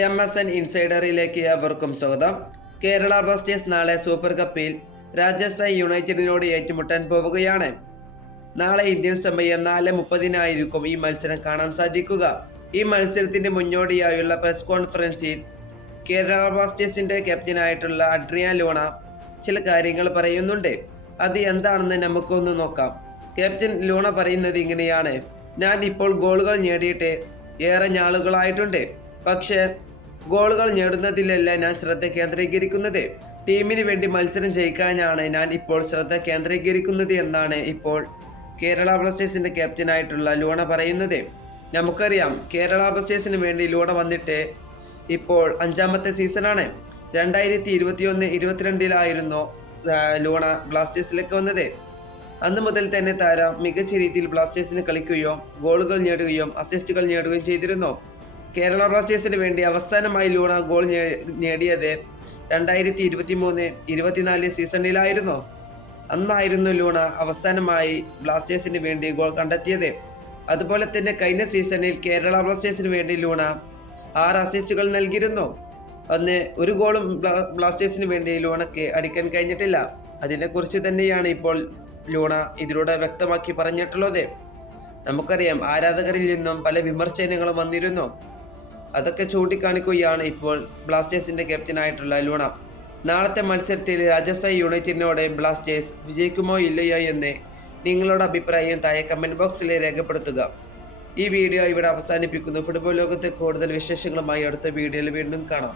MSN ഇൻസൈഡറിലേക്ക് ഏവർക്കും സ്വാഗതം. Kerala Blasters നാളെ സൂപ്പർ കപ്പിൽ രാജസ്ഥാൻ യുണൈറ്റഡിനോട് ഏറ്റുമുട്ടാൻ പോവുകയാണ്. നാളെ ഇന്ത്യൻ സമയം 4:30 ഈ മത്സരം കാണാൻ സാധിക്കുക. ഈ മത്സരത്തിന്റെ മുന്നോടിയായുള്ള പ്രസ് കോൺഫറൻസിൽ കേരള ബ്ലാസ്റ്റേഴ്സിന്റെ ക്യാപ്റ്റനായിട്ടുള്ള അഡ്രിയാൻ ലൂണ ചില കാര്യങ്ങൾ പറയുന്നുണ്ട്. അത് എന്താണെന്ന് നമുക്കൊന്ന് നോക്കാം. ക്യാപ്റ്റൻ ലൂണ പറയുന്നത് ഇങ്ങനെയാണ്: ഞാൻ ഇപ്പോൾ ഗോളുകൾ നേടിയിട്ട് ഏറെ നാളുകളായിട്ടുണ്ട്. പക്ഷേ ഗോളുകൾ നേടുന്നതിലല്ല ഞാൻ ശ്രദ്ധ കേന്ദ്രീകരിക്കുന്നത്. ടീമിന് വേണ്ടി മത്സരം ജയിക്കാനാണ് ഞാൻ ഇപ്പോൾ ശ്രദ്ധ കേന്ദ്രീകരിക്കുന്നത് എന്നാണ് ഇപ്പോൾ കേരള ബ്ലാസ്റ്റേഴ്സിന്റെ ക്യാപ്റ്റനായിട്ടുള്ള ലൂണ പറയുന്നത്. നമുക്കറിയാം, കേരള ബ്ലാസ്റ്റേഴ്സിന് വേണ്ടി ലൂണ വന്നിട്ട് ഇപ്പോൾ 5ാമത്തെ സീസണാണ്. 2021-22 ലൂണ ബ്ലാസ്റ്റേഴ്സിലേക്ക് വന്നത്. അന്ന് മുതൽ തന്നെ താരം മികച്ച രീതിയിൽ ബ്ലാസ്റ്റേഴ്സിന് കളിക്കുകയും ഗോളുകൾ നേടുകയും അസിസ്റ്റുകൾ നേടുകയും ചെയ്തിരുന്നു. കേരള ബ്ലാസ്റ്റേഴ്സിന് വേണ്ടി അവസാനമായി ലൂണ ഗോൾ നേടിയത് 2023-24 സീസണിലായിരുന്നു. അന്നായിരുന്നു ലൂണ അവസാനമായി ബ്ലാസ്റ്റേഴ്സിന് വേണ്ടി ഗോൾ കണ്ടെത്തിയത്. അതുപോലെ തന്നെ കഴിഞ്ഞ സീസണിൽ കേരള ബ്ലാസ്റ്റേഴ്സിന് വേണ്ടി ലൂണ 6 അസിസ്റ്റുകൾ നൽകിയിരുന്നു. അന്ന് ഒരു ഗോളും ബ്ലാസ്റ്റേഴ്സിന് വേണ്ടി ലൂണയ്ക്ക് അടിക്കാൻ കഴിഞ്ഞിട്ടില്ല. അതിനെക്കുറിച്ച് തന്നെയാണ് ഇപ്പോൾ ലൂണ ഇതിലൂടെ വ്യക്തമാക്കി പറഞ്ഞിട്ടുള്ളത്. നമുക്കറിയാം, ആരാധകരിൽ നിന്നും പല വിമർശനങ്ങളും വന്നിരുന്നു. അതൊക്കെ ചൂണ്ടിക്കാണിക്കുകയാണ് ഇപ്പോൾ ബ്ലാസ്റ്റേഴ്സിന്റെ ക്യാപ്റ്റനായിട്ടുള്ള ലൂണ. നാളത്തെ മത്സരത്തിൽ രാജസ്ഥാൻ യുണൈറ്റഡിനോട് ബ്ലാസ്റ്റേഴ്സ് വിജയിക്കുമോ ഇല്ലയോ എന്ന് നിങ്ങളുടെ അഭിപ്രായം താഴെ കമന്റ് ബോക്സിൽ രേഖപ്പെടുത്തുക. ഈ വീഡിയോ ഇവിടെ അവസാനിപ്പിക്കുന്നു. ഫുട്ബോൾ ലോകത്തെ കൂടുതൽ വിശേഷങ്ങളുമായി അടുത്ത വീഡിയോയിൽ വീണ്ടും കാണാം.